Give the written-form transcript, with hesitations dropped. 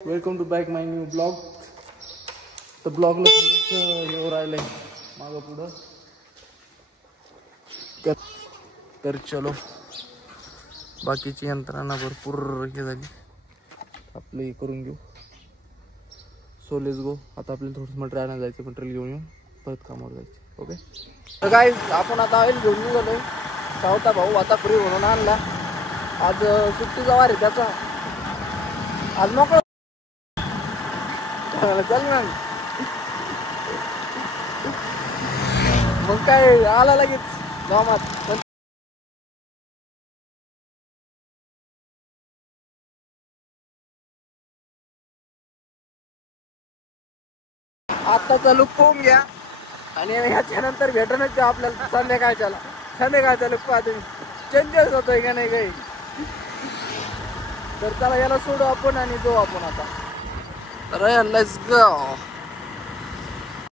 Welcome to back my new blog. तर ब्लॉगला थोडंसं येऊ राहिलंय मागं पुढं. तर चलो, बाकीची यंत्रणा भरपूर हे झाली, आपलं हे करून घेऊ. So let's go. आता आपल्याला थोडंसं मटेरियल आणायला जायचं, मटेरियल घेऊन येऊन परत कामावर जायचं. ओके. तर काय आपण आता ऑइल घेऊन निघालोय. सावता भाऊ आता फ्री म्हणून आणला. आज सुट्टीचा वार आहे त्याचा. आज मोकळा चल ना. मग काय आला लगेच गावात. आत्ताचा लुक पाहून घ्या आणि ह्याच्यानंतर भेटणच आपल्याला संध्याकाळचा लुक पाहतो. चेंजेस होतोय का नाही काही. तर चला याला सोडू आपण आणि जाऊ आपण आता. तर लेट्स गो.